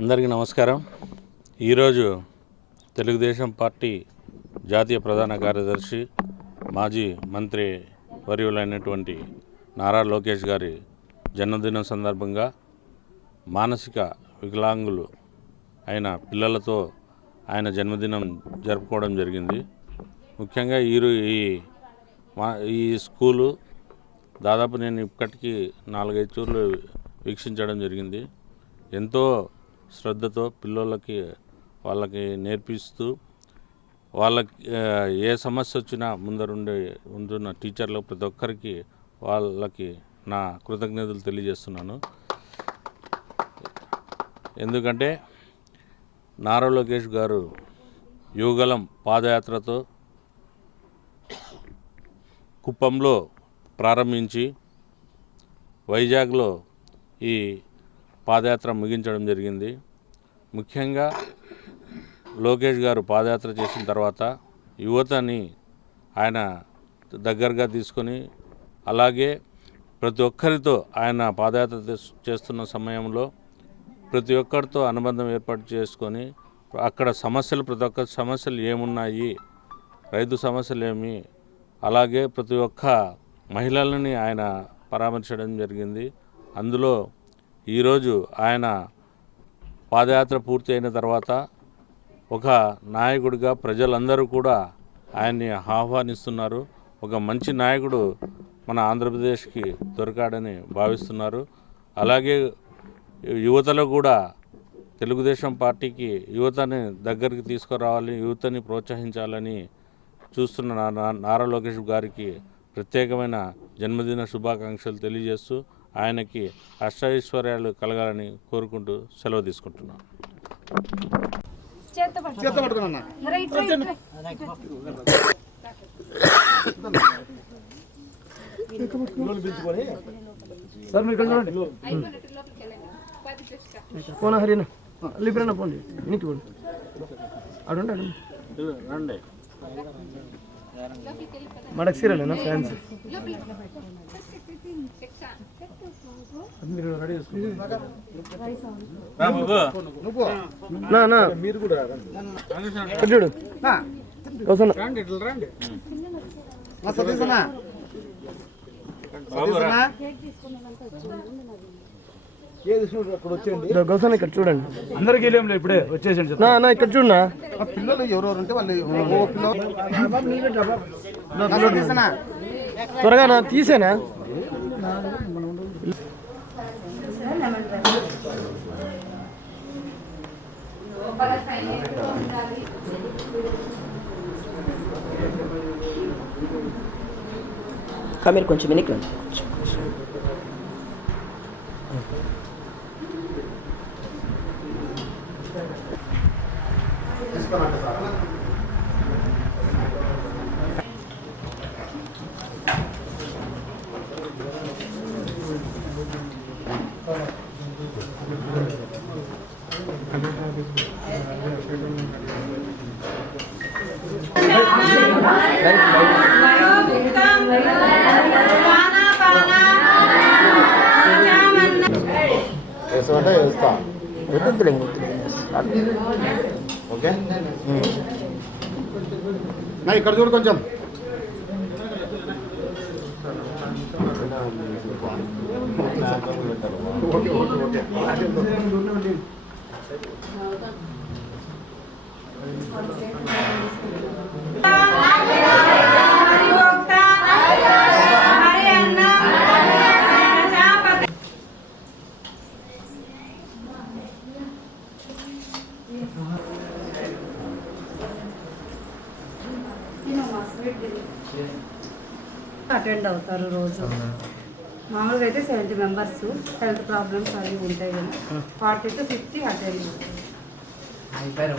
అందరికీ నమస్కారం. ఈరోజు తెలుగుదేశం పార్టీ జాతీయ ప్రధాన కార్యదర్శి మాజీ మంత్రి వర్యులైనటువంటి నారా లోకేష్ గారి జన్మదినం సందర్భంగా మానసిక వికలాంగులు అయిన పిల్లలతో ఆయన జన్మదినం జరుపుకోవడం జరిగింది. ముఖ్యంగా ఈ స్కూలు దాదాపు నేను ఇప్పటికీ 4-5 చూర్లు వీక్షించడం జరిగింది. ఎంతో శ్రద్ధతో వాళ్ళకి నేర్పిస్తూ వాళ్ళకి ఏ సమస్య వచ్చినా ఉంటున్న టీచర్లకు ప్రతి ఒక్కరికి వాళ్ళకి నా కృతజ్ఞతలు తెలియజేస్తున్నాను. ఎందుకంటే నారా లోకేష్ గారు యువగలం పాదయాత్రతో కుప్పంలో ప్రారంభించి వైజాగ్లో ఈ పాదయాత్ర ముగించడం జరిగింది. ముఖ్యంగా లోకేష్ గారు పాదయాత్ర చేసిన తర్వాత యువతని ఆయన దగ్గరగా తీసుకొని అలాగే ప్రతి ఒక్కరితో ఆయన పాదయాత్ర చేస్తున్న సమయంలో ప్రతి ఒక్కరితో అనుబంధం ఏర్పాటు చేసుకొని అక్కడ ప్రతి ఒక్క సమస్యలు ఏమున్నాయి, రైతు సమస్యలు ఏమి, అలాగే ప్రతి ఒక్క మహిళలని ఆయన పరామర్శించడం జరిగింది. అందులో ఈరోజు ఆయన పాదయాత్ర పూర్తి అయిన తర్వాత ఒక నాయకుడిగా ప్రజలందరూ కూడా ఆయన్ని ఆహ్వానిస్తున్నారు. ఒక మంచి నాయకుడు మన ఆంధ్రప్రదేశ్కి దొరికాడని భావిస్తున్నారు. అలాగే యువతలో కూడా తెలుగుదేశం పార్టీకి యువతని దగ్గరికి తీసుకురావాలి, యువతని ప్రోత్సహించాలని చూస్తున్న నారా లోకేష్ గారికి ప్రత్యేకమైన జన్మదిన శుభాకాంక్షలు తెలియజేస్తూ ఆయనకి అష్టైశ్వర్యాలు కలగాలని కోరుకుంటూ సెలవు తీసుకుంటున్నాను. మనకు సీరియల్ ఫ్యాన్స్ చూడు గౌసన్ ఇక్కడ చూడండి. అందరికి వెళ్ళాము ఇప్పుడే వచ్చేసండి. ఇక్కడ చూడనా పిల్లలు ఎవరెవరు ఉంటే వాళ్ళు త్వరగా తీసేనా మీరు కొంచెం వెనక్కి రండి. ఓకే నా ఇక్కడ చూడు కొంచెం ఓకే ఓకే ఓకే అటెండ్ అవుతారు రోజు. మామూలుగా అయితే 70 మెంబర్స్ హెల్త్ ప్రాబ్లమ్స్ అవి ఉంటాయి కదా, 40 to 50 అటెండ్ అవుతారు.